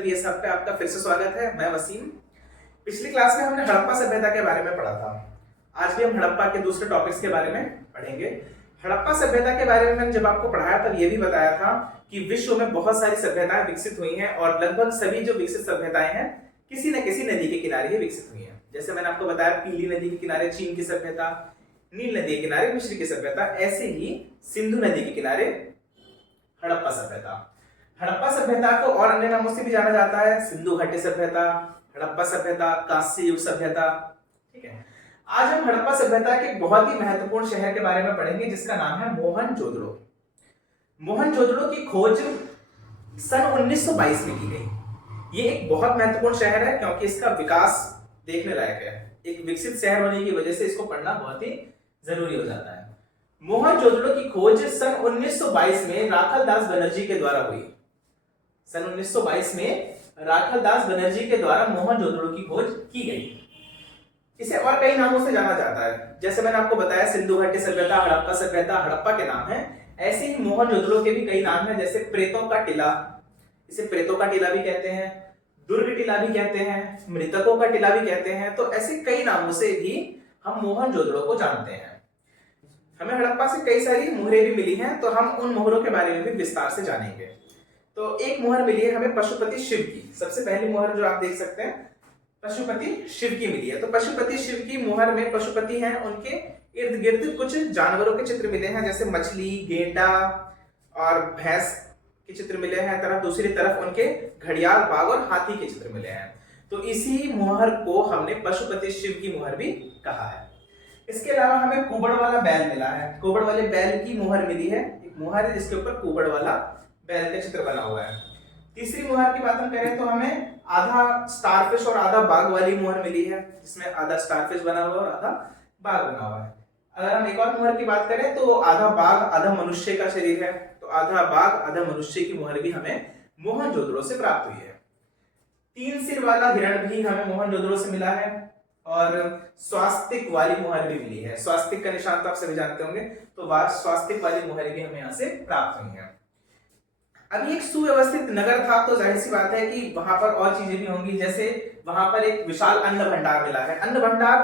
Channel VS hub पे आपका फिर से स्वागत है। मैं वसीम। पिछली क्लास में हमने हड़प्पा सभ्यता के बारे में पढ़ा था। आज भी हम हड़प्पा के दूसरे टॉपिक्स के बारे में पढ़ेंगे। हड़प्पा सभ्यता के बारे में मैंने जब आपको पढ़ाया तब ये भी बताया था कि विश्व में बहुत सारी सभ्यताएं विकसित हुई हैं और लगभग सभी जो विकसित सभ्यताएं हैं किसी न किसी नदी के किनारे ही विकसित हुई हैं। जैसे मैंने आपको बताया पीली नदी के किनारे चीन की सभ्यता, नील नदी के किनारे मिस्र की सभ्यता, ऐसे ही सिंधु नदी के किनारे हड़प्पा सभ्यता। हड़प्पा सभ्यता को और अन्य नामों से भी जाना जाता है, सिंधु घाटी सभ्यता, हड़प्पा सभ्यता, कांस्य युग सभ्यता। ठीक है, आज हम हड़प्पा सभ्यता के एक बहुत ही महत्वपूर्ण शहर के बारे में पढ़ेंगे जिसका नाम है मोहनजोदड़ो। मोहनजोदड़ो की खोज सन 1922 में की गई। ये एक बहुत महत्वपूर्ण शहर है क्योंकि इसका विकास देखने लायक है। एक विकसित शहर होने की वजह से इसको पढ़ना बहुत ही जरूरी हो जाता है। मोहनजोदड़ो की खोज सन 1922 में राखालदास बनर्जी के द्वारा हुई। सन 1922 में राखालदास बनर्जी के द्वारा मोहनजोदड़ो की खोज की गई। इसे और कई नामों से जाना जाता है, जैसे मैंने आपको बताया सिंधु घाटी सभ्यता, हड़प्पा सभ्यता, हड़प्पा के नाम हैं। ऐसे ही मोहनजोदड़ो के भी कई नाम हैं, जैसे प्रेतों का टीला, इसे प्रेतों का टीला भी कहते हैं, दुर्ग टीला भी कहते हैं, मृतकों का टीला भी कहते हैं। तो ऐसे कई नामों से भी हम मोहनजोदड़ो को जानते हैं। हमें हड़प्पा से कई सारी मोहरें भी मिली हैं, तो हम उन मोहरों के बारे में भी विस्तार से जानेंगे। तो एक मोहर मिली है हमें पशुपति शिव की। सबसे पहली मोहर जो आप देख सकते हैं पशुपति शिव की मिली है। तो पशुपति शिव की मोहर में पशुपति हैं, उनके इर्द गिर्द कुछ जानवरों के चित्र मिले हैं, जैसे मछली, गेंडा और भैंस के चित्र मिले हैं। तरफ दूसरी तरफ उनके घड़ियाल, बाघ और हाथी के चित्र मिले हैं। तो इसी मोहर को हमने पशुपति शिव की मोहर भी कहा है। इसके अलावा हमें कुबड़ वाला बैल मिला है। कुबड़ वाले बैल की मोहर मिली है। एक मोहर है जिसके ऊपर कुबड़ वाला बैल का चित्र बना हुआ है। तीसरी मोहर की बात हम करें तो हमें आधा स्टारफिश और आधा बाघ वाली मोहर मिली है, जिसमें आधा स्टारफिश बना हुआ है और आधा बाघ बना हुआ है। अगर हम एक और मोहर की बात करें तो आधा बाघ आधा मनुष्य का शरीर है, तो आधा बाघ आधा मनुष्य की मोहर भी हमें मोहनजोदड़ो से प्राप्त हुई है। 3 सिर वाला हिरण भी हमें मोहनजोदड़ो से मिला है और स्वास्तिक वाली मोहर भी मिली है। स्वास्तिक का निशान तो आप सभी जानते होंगे, तो स्वास्तिक वाली मोहर भी हमें यहाँ से प्राप्त हुई है। अभी एक सुव्यवस्थित नगर था, तो जाहिर सी बात है कि वहां पर और चीजें भी होंगी, जैसे वहां पर एक विशाल अन्न भंडार मिला है। अन्न भंडार,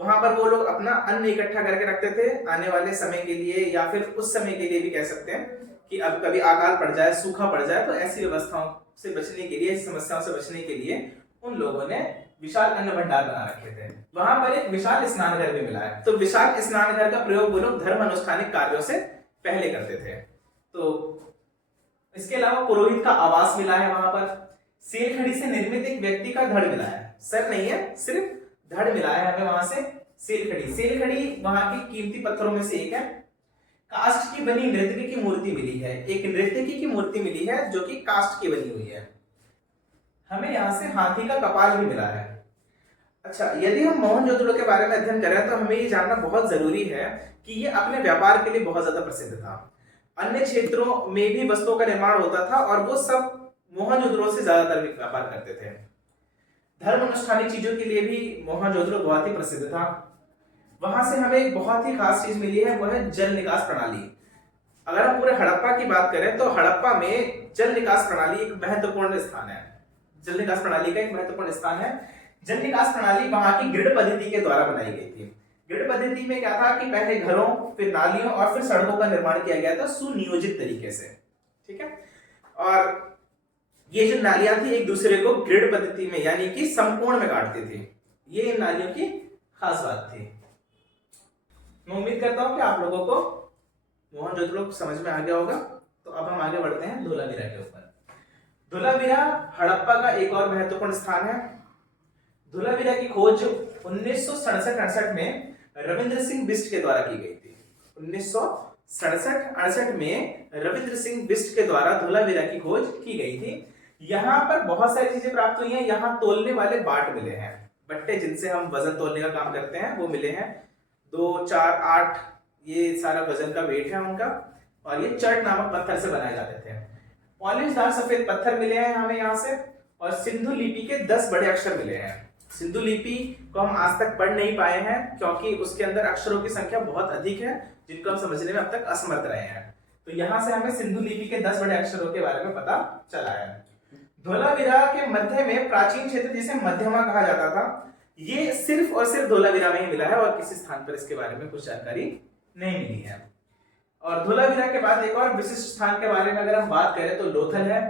वहां पर वो लोग अपना अन्न इकट्ठा करके रखते थे आने वाले समय के लिए, या फिर उस समय के लिए भी कह सकते हैं कि अब कभी अकाल पड़ जाए, सूखा पड़ जाए, तो ऐसी व्यवस्थाओं से बचने के लिए, ऐसी समस्याओं से बचने के लिए उन लोगों ने विशाल अन्न भंडार बना रखे थे। वहां पर एक विशाल स्नान घर भी मिला है। तो विशाल स्नान घर का प्रयोग वो लोग धर्म अनुष्ठानिक कार्यों से पहले करते थे। तो इसके अलावा पुरोहित का आवास मिला है वहां पर। सेलखड़ी से निर्मित एक व्यक्ति का धड़ मिला है, सर नहीं है, सिर्फ धड़ मिला है हमें वहां से। सेलखड़ी वहां की कीमती पत्थरों में से एक है। काष्ठ की बनी नर्तकी की मूर्ति मिली है। एक नर्तकी की मूर्ति मिली है जो कि काष्ठ की बनी हुई है। हमें यहाँ से हाथी का कपाल भी मिला है। अच्छा, यदि हम मोहनजोदड़ो के बारे में अध्ययन करें तो हमें ये जानना बहुत जरूरी है कि ये अपने व्यापार के लिए बहुत ज्यादा प्रसिद्ध था। अन्य क्षेत्रों में भी वस्तुओं का निर्माण होता था और वो सब मोहनजोदड़ो से ज्यादातर व्यापार करते थे। धर्म अनुष्ठानिक चीजों के लिए भी मोहनजोदड़ो बहुत ही प्रसिद्ध था। वहां से हमें एक बहुत ही खास चीज मिली है, वह है जल निकास प्रणाली। अगर हम पूरे हड़प्पा की बात करें तो हड़प्पा में जल निकास प्रणाली एक महत्वपूर्ण स्थान है। जल निकास प्रणाली का एक महत्वपूर्ण स्थान है। जल निकास प्रणाली वहां की ग्रिड पद्धति के द्वारा बनाई गई थी। ग्रिड पद्धति में क्या था कि पहले घरों, फिर नालियों और फिर सड़कों का निर्माण किया गया था सुनियोजित तरीके से। ठीक है, और ये जो नालियां थी एक दूसरे को ग्रिड पद्धति में यानी कि समकोण में काटती थी। ये इन नालियों की खास बात थी। मैं उम्मीद करता हूं कि आप लोगों को मोहनजोदड़ो समझ में आ गया होगा। तो अब हम आगे बढ़ते हैं धोलावीरा के ऊपर। धोलावीरा हड़प्पा का एक और महत्वपूर्ण स्थान है। धोलावीरा की खोज 1967-68 में रविंद्र सिंह बिष्ट के द्वारा की गई थी। 1967-68 में रविंद्र सिंह बिष्ट के द्वारा धोलावीरा की खोज की गई थी। यहाँ पर बहुत सारी चीजें प्राप्त हुई हैं। यहाँ तोलने वाले बाट मिले हैं, बट्टे जिनसे हम वजन तोलने का काम करते हैं, वो मिले हैं। 2, 4, 8 ये सारा वजन का वेट है उनका, और ये चर्ट नामक पत्थर से बनाए जाते थे। पॉलिशदार सफेद पत्थर मिले हैं हमें यहाँ से, और सिंधु लिपि के 10 बड़े अक्षर मिले हैं। सिंधु लिपि को हम आज तक पढ़ नहीं पाए हैं क्योंकि उसके अंदर अक्षरों की संख्या बहुत अधिक है जिनको हम समझने में अब तक असमर्थ रहे हैं। तो यहाँ से हमें सिंधु लिपि के 10 बड़े अक्षरों के बारे में पता चला है। धोलावीरा के मध्य में प्राचीन क्षेत्र जिसे मध्यमा कहा जाता था, ये सिर्फ और सिर्फ धोलावीरा में ही मिला है और किसी स्थान पर इसके बारे में कुछ जानकारी नहीं मिली है। और धोलावीरा के बाद एक और विशिष्ट स्थान के बारे में अगर हम बात करें तो लोथल है।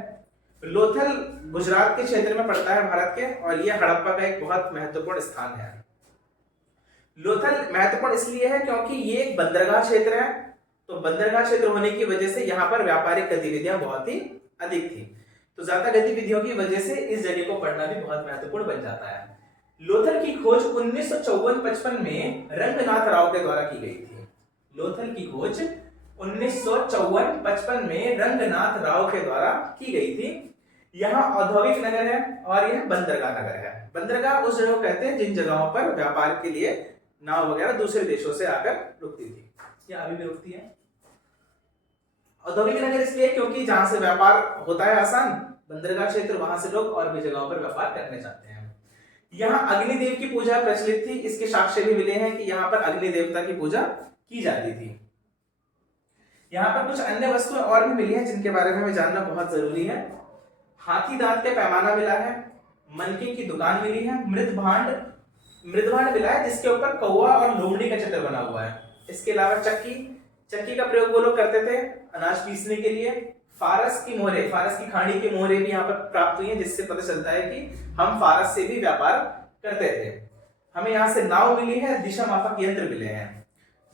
लोथल गुजरात के क्षेत्र में पड़ता है भारत के, और यह हड़प्पा का एक बहुत महत्वपूर्ण स्थान है। लोथल महत्वपूर्ण इसलिए है क्योंकि ये एक बंदरगाह क्षेत्र है, तो बंदरगाह क्षेत्र होने की वजह से यहाँ पर व्यापारिक गतिविधियां बहुत ही अधिक थी, तो ज्यादा गतिविधियों की वजह से इस जगह को पढ़ना भी बहुत महत्वपूर्ण बन जाता है। लोथल की खोज 1954-55 में रंगनाथ राव के द्वारा की गई थी। लोथल की खोज 1954-55 में रंगनाथ राव के द्वारा की गई थी। यहाँ औद्योगिक नगर है और यह बंदरगाह नगर है। बंदरगाह उस जगह कहते हैं जिन जगहों पर व्यापार के लिए नाव वगैरह दूसरे देशों से आकर रुकती थी, या अभी भी रुकती है। औद्योगिक नगर इसलिए क्योंकि जहां से व्यापार होता है आसान, बंदरगाह क्षेत्र, वहां से लोग और भी जगहों पर व्यापार करने जाते हैं। यहाँ अग्निदेव की पूजा प्रचलित थी, इसके साक्ष्य भी मिले हैं कि यहाँ पर अग्नि देवता की पूजा की जाती थी। यहाँ पर कुछ अन्य वस्तुएं और भी मिली हैं जिनके बारे में हमें जानना बहुत जरूरी है। हाथी दांत का पैमाना मिला है, मनके की दुकान मिली है, मृदभांड मिला है जिसके ऊपर कौवा और लोमड़ी का चित्र बना हुआ है। इसके अलावा चक्की का प्रयोग वो लोग करते थे अनाज पीसने के लिए। फारस की खाड़ी के मोहरे भी यहाँ पर प्राप्त हुई हैं, जिससे पता चलता है कि हम फारस से भी व्यापार करते थे। हमें यहाँ से नाव मिली है, दिशा मापक यंत्र मिले हैं।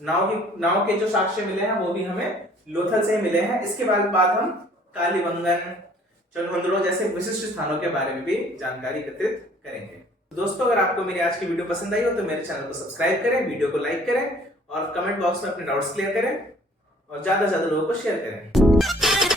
नाव के जो साक्ष्य मिले हैं वो भी हमें लोथल से मिले हैं। इसके बाद हम कालीबंगन, चलहुंदड़ो जैसे विशिष्ट स्थानों के बारे में भी जानकारी एकत्रित करेंगे। दोस्तों, अगर आपको मेरी आज की वीडियो पसंद आई हो तो मेरे चैनल को सब्सक्राइब करें, वीडियो को लाइक करें और कमेंट बॉक्स में अपने डाउट्स क्लियर करें और ज्यादा से ज्यादा लोगों को शेयर करें।